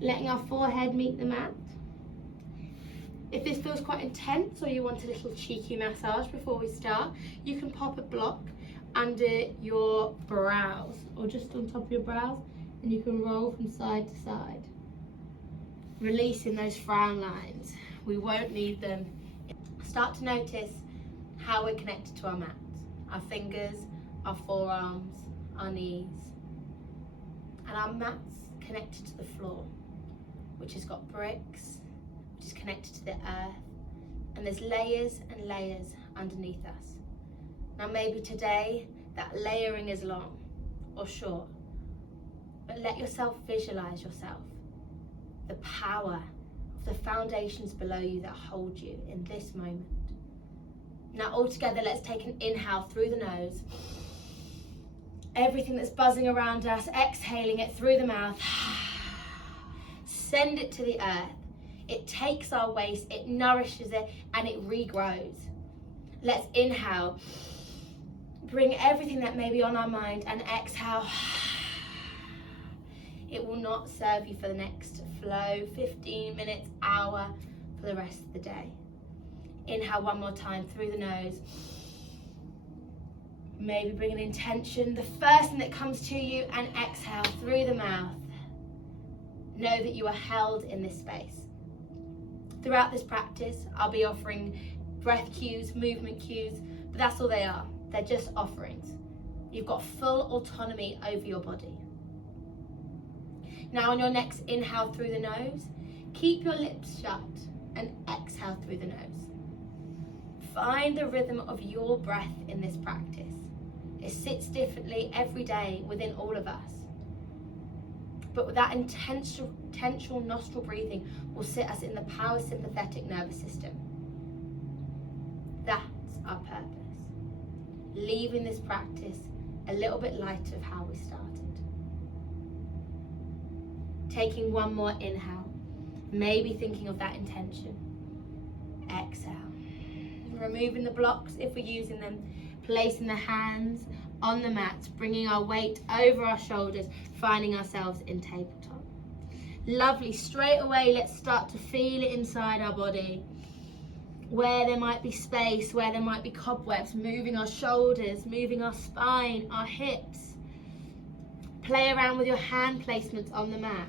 letting our forehead meet the mat. If this feels quite intense or you want a little cheeky massage before we start, you can pop a block under your brows or just on top of your brows, and you can roll from side to side, releasing those frown lines. We won't need them. Start to notice how we're connected to our mat, our fingers, our forearms, our knees, and our mat's connected to the floor, which has got bricks, which is connected to the earth, and there's layers and layers underneath us. Now maybe today that layering is long or short, but let yourself visualize yourself, the power of the foundations below you that hold you in this moment. Now all together, let's take an inhale through the nose. Everything that's buzzing around us, exhaling it through the mouth. Send it to the earth. It takes our waste, it nourishes it, and it regrows. Let's inhale. Bring everything that may be on our mind, and exhale. It will not serve you for the next flow, 15 minutes, hour, for the rest of the day. Inhale one more time through the nose. Maybe bring an intention, the first thing that comes to you, and exhale through the mouth. Know that you are held in this space. Throughout this practice, I'll be offering breath cues, movement cues, but that's all they are. They're just offerings. You've got full autonomy over your body. Now on your next inhale through the nose, keep your lips shut and exhale through the nose. Find the rhythm of your breath in this practice. It sits differently every day within all of us. But with that intentional nostril breathing will sit us in the parasympathetic nervous system. That's our purpose. Leaving this practice a little bit lighter of how we started. Taking one more inhale, maybe thinking of that intention. Exhale. Removing the blocks if we're using them, placing the hands on the mat, bringing our weight over our shoulders, finding ourselves in tabletop. Lovely. Straight away, let's start to feel it inside our body. Where there might be space, where there might be cobwebs, moving our shoulders, moving our spine, our hips. Play around with your hand placements on the mat.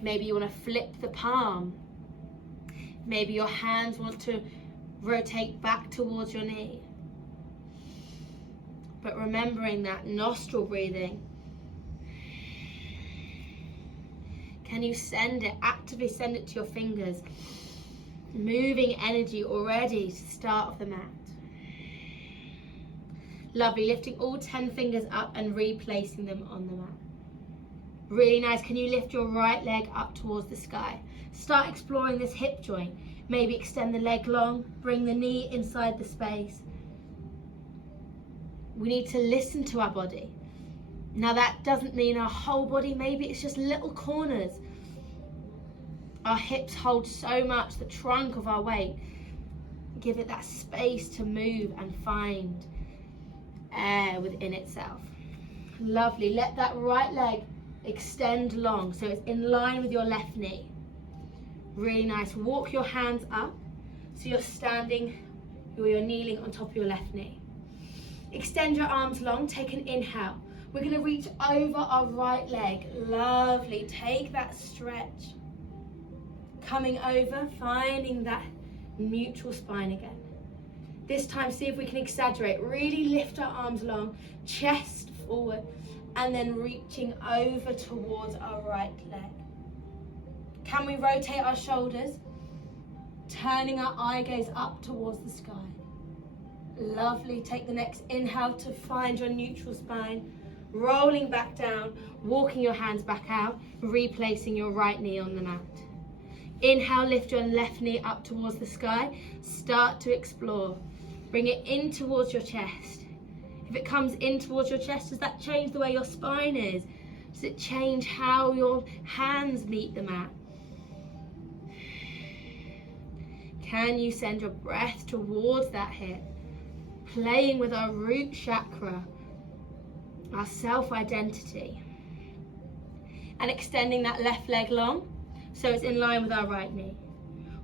Maybe you want to flip the palm. Maybe your hands want to rotate back towards your knee. But remembering that nostril breathing, can you send it, actively send it to your fingers, moving energy already to start off the mat. Lovely, lifting all 10 fingers up and replacing them on the mat. Really nice. Can you lift your right leg up towards the sky? Start exploring this hip joint. Maybe extend the leg long, bring the knee inside the space. We need to listen to our body. Now that doesn't mean our whole body, maybe it's just little corners. Our hips hold so much, the trunk of our weight. Give it that space to move and find air within itself. Lovely, let that right leg extend long so it's in line with your left knee. Really nice. Walk your hands up so you're standing or you're kneeling on top of your left knee. Extend your arms long, take an inhale. We're going to reach over our right leg. Lovely. Take that stretch. Coming over, finding that neutral spine again. This time, see if we can exaggerate. Really lift our arms long, chest forward, and then reaching over towards our right leg. Can we rotate our shoulders? Turning our eye gaze up towards the sky. Lovely. Take the next inhale to find your neutral spine. Rolling back down, walking your hands back out, replacing your right knee on the mat. Inhale, lift your left knee up towards the sky. Start to explore. Bring it in towards your chest. If it comes in towards your chest, does that change the way your spine is? Does it change how your hands meet the mat? Can you send your breath towards that hip? Playing with our root chakra, our self-identity. And extending that left leg long, so it's in line with our right knee.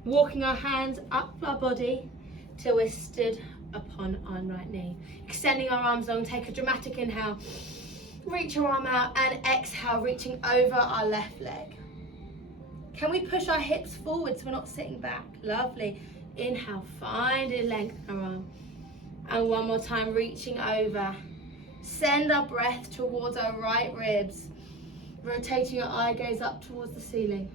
Walking our hands up our body till we're stood upon our right knee. Extending our arms long, take a dramatic inhale. Reach your arm out and exhale, reaching over our left leg. Can we push our hips forward so we're not sitting back? Lovely. Inhale, find a length in our arm. And one more time, reaching over. Send our breath towards our right ribs. Rotating your eye gaze up towards the ceiling.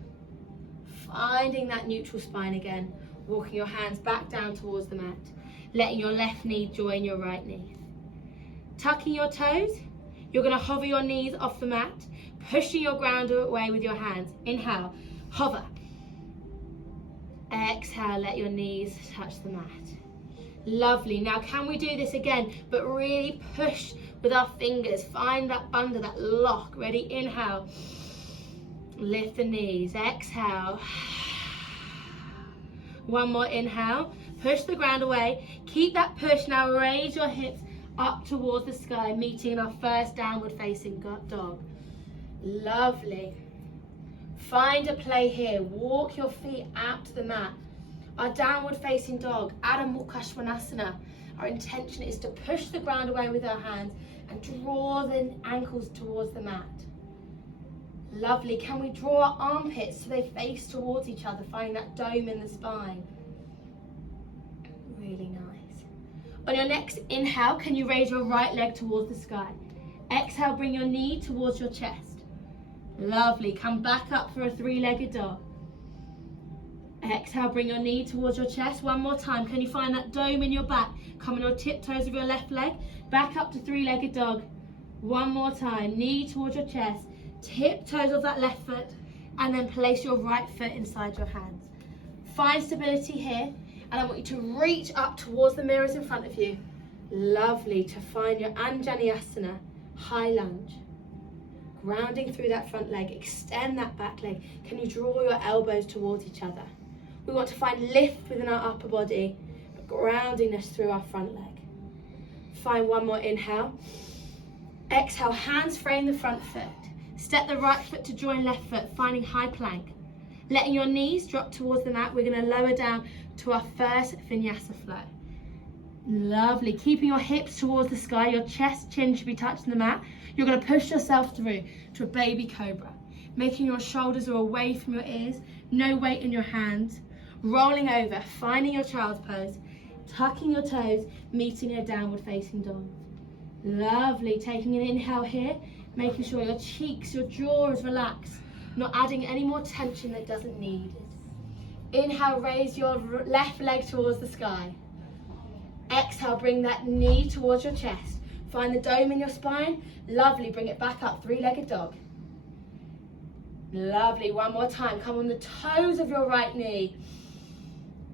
Finding that neutral spine again. Walking your hands back down towards the mat. Letting your left knee join your right knee. Tucking your toes. You're going to hover your knees off the mat. Pushing your ground away with your hands. Inhale, hover. Exhale, let your knees touch the mat. Lovely. Now can we do this again, but really push with our fingers. Find that bunda, that lock. Ready? Inhale. Lift the knees. Exhale. One more inhale. Push the ground away. Keep that push. Now raise your hips up towards the sky, meeting in our first downward facing dog. Lovely. Find a play here. Walk your feet out to the mat. Our downward facing dog, Adho Mukha Svanasana. Our intention is to push the ground away with our hands and draw the ankles towards the mat. Lovely. Can we draw our armpits so they face towards each other, finding that dome in the spine? Really nice. On your next inhale, can you raise your right leg towards the sky? Exhale, bring your knee towards your chest. Lovely. Come back up for a three-legged dog. Exhale, bring your knee towards your chest. One more time. Can you find that dome in your back? Come on your tiptoes of your left leg. Back up to three-legged dog. One more time. Knee towards your chest. Tiptoes of that left foot. And then place your right foot inside your hands. Find stability here. And I want you to reach up towards the mirrors in front of you. Lovely. To find your Anjaneyasana, high lunge. Grounding through that front leg. Extend that back leg. Can you draw your elbows towards each other? We want to find lift within our upper body, but groundingness through our front leg. Find one more inhale. Exhale, hands frame the front foot. Step the right foot to join left foot, finding high plank. Letting your knees drop towards the mat, we're going to lower down to our first vinyasa flow. Lovely. Keeping your hips towards the sky, your chest, chin should be touching the mat. You're going to push yourself through to a baby cobra. Making your shoulders are away from your ears, no weight in your hands. Rolling over, finding your child's pose. Tucking your toes, meeting a downward facing dog. Lovely. Taking an inhale here, making sure your cheeks, your jaw is relaxed. Not adding any more tension that doesn't need it. Inhale, raise your left leg towards the sky. Exhale, bring that knee towards your chest. Find the dome in your spine. Lovely, bring it back up, three-legged dog. Lovely, one more time. Come on the toes of your right knee.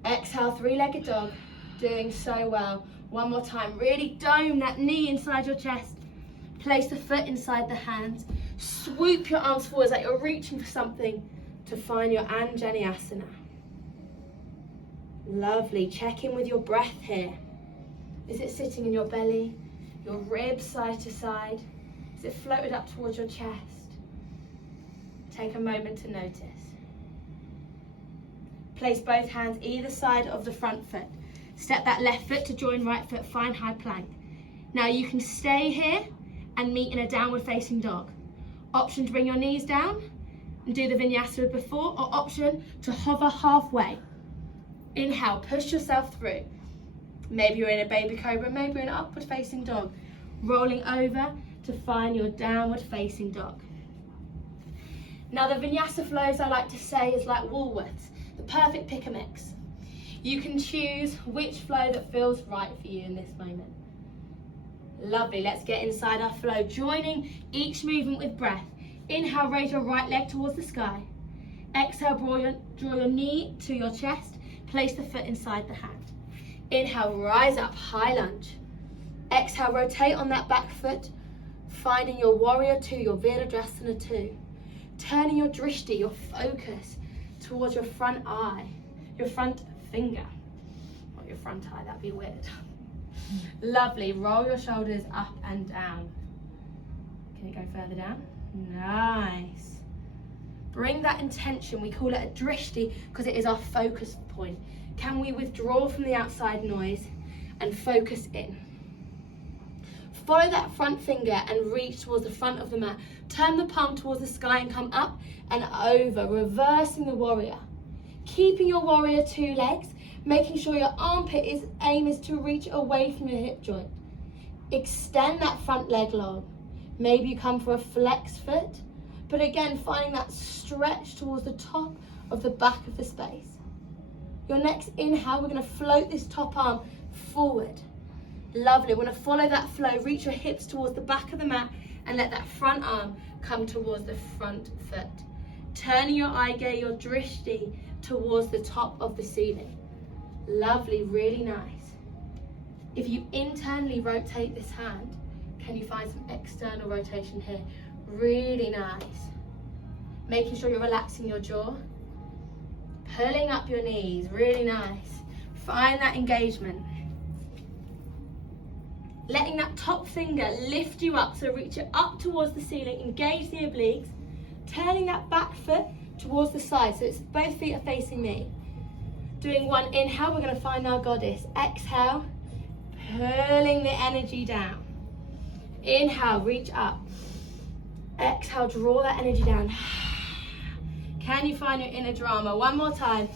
Exhale, three-legged dog. Doing so well. One more time. Really dome that knee inside your chest. Place the foot inside the hands. Swoop your arms forwards like you're reaching for something to find your Anjaneyasana. Lovely. Check in with your breath here. Is it sitting in your belly? Your ribs side to side? Is it floated up towards your chest? Take a moment to notice. Place both hands either side of the front foot. Step that left foot to join right foot, find high plank. Now you can stay here and meet in a downward facing dog. Option to bring your knees down and do the vinyasa before, or option to hover halfway. Inhale, push yourself through. Maybe you're in a baby cobra, maybe you're in an upward facing dog. Rolling over to find your downward facing dog. Now the vinyasa flows, I like to say, is like Woolworths, the perfect pick a mix. You can choose which flow that feels right for you in this moment. Lovely, let's get inside our flow, joining each movement with breath. Inhale, raise your right leg towards the sky. Exhale, draw your knee to your chest, place the foot inside the hand. Inhale, rise up, high lunge. Exhale, rotate on that back foot, finding your warrior two, your Virabhadrasana 2. Turning your drishti, your focus, towards your front eye, your front finger. Not your front eye, that'd be weird. Lovely, roll your shoulders up and down. Can you go further down? Nice. Bring that intention. We call it a drishti because it is our focus point. Can we withdraw from the outside noise and focus in? Follow that front finger and reach towards the front of the mat. Turn the palm towards the sky and come up and over, reversing the warrior. Keeping your warrior 2 legs, making sure your armpit aim is to reach away from your hip joint. Extend that front leg long. Maybe you come for a flex foot, but again, finding that stretch towards the top of the back of the space. Your next inhale, we're going to float this top arm forward. Lovely. We're going to follow that flow. Reach your hips towards the back of the mat and let that front arm come towards the front foot. Turning your eye gaze, your drishti, towards the top of the ceiling. Lovely, really nice. If you internally rotate this hand, can you find some external rotation here? Really nice. Making sure you're relaxing your jaw. Pulling up your knees, really nice. Find that engagement. Letting that top finger lift you up, so reach it up towards the ceiling, engage the obliques, turning that back foot towards the side, so it's both feet are facing me. Doing one inhale, we're going to find our goddess. Exhale, pulling the energy down. Inhale, reach up. Exhale, draw that energy down. Can you find your inner drama? One more time.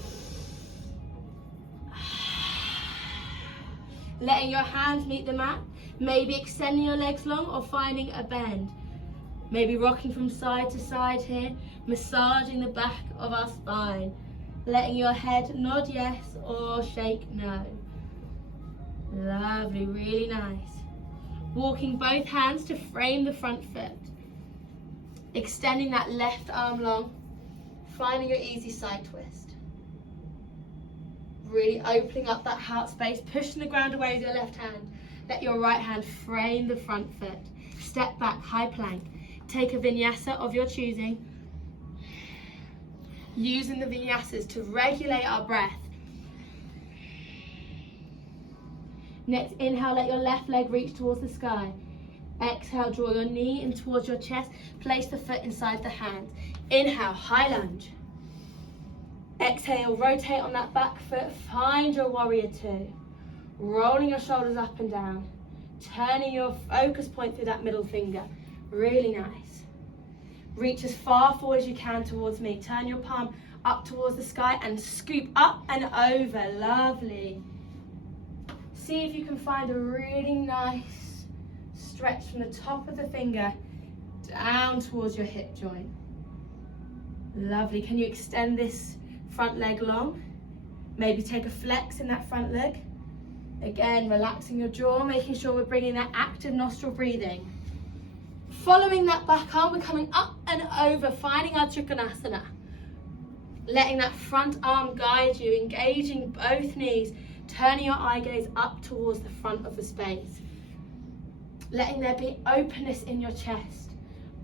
Letting your hands meet the mat. Maybe extending your legs long or finding a bend. Maybe rocking from side to side here, massaging the back of our spine. Letting your head nod yes or shake no. Lovely, really nice. Walking both hands to frame the front foot. Extending that left arm long. Finding your easy side twist. Really opening up that heart space, pushing the ground away with your left hand. Let your right hand frame the front foot. Step back, high plank. Take a vinyasa of your choosing. Using the vinyasas to regulate our breath. Next inhale, let your left leg reach towards the sky. Exhale, draw your knee in towards your chest. Place the foot inside the hand. Inhale, high lunge. Exhale, rotate on that back foot. Find your warrior 2. Rolling your shoulders up and down. Turning your focus point through that middle finger. Really nice. Reach as far forward as you can towards me. Turn your palm up towards the sky and scoop up and over. Lovely. See if you can find a really nice stretch from the top of the finger down towards your hip joint. Lovely. Can you extend this front leg long? Maybe take a flex in that front leg. Again, relaxing your jaw, making sure we're bringing that active nostril breathing. Following that back arm, we're coming up and over, finding our Trikonasana. Letting that front arm guide you, engaging both knees, turning your eye gaze up towards the front of the space. Letting there be openness in your chest.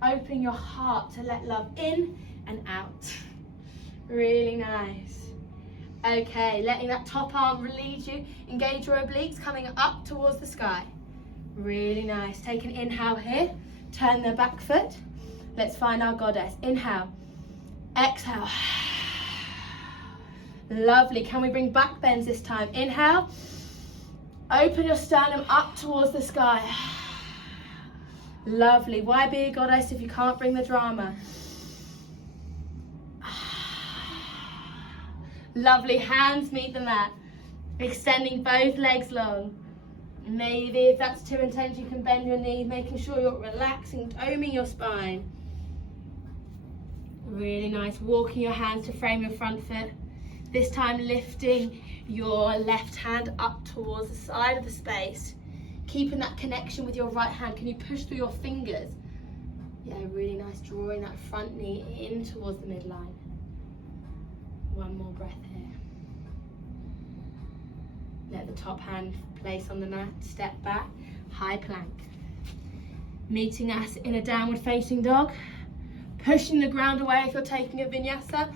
Opening your heart to let love in and out. Really nice. Okay, letting that top arm lead you. Engage your obliques, coming up towards the sky. Really nice. Take an inhale here. Turn the back foot. Let's find our goddess. Inhale. Exhale. Lovely. Can we bring back bends this time? Inhale. Open your sternum up towards the sky. Lovely. Why be a goddess if you can't bring the drama? Lovely. Hands meet the mat. Extending both legs long. Maybe if that's too intense, you can bend your knee, making sure you're relaxing, doming your spine. Really nice. Walking your hands to frame your front foot. This time lifting your left hand up towards the side of the space. Keeping that connection with your right hand. Can you push through your fingers? Yeah, really nice. Drawing that front knee in towards the midline. One more breath here. Let the top hand place on the mat. Step back, high plank. Meeting us in a downward facing dog. Pushing the ground away if you're taking a vinyasa.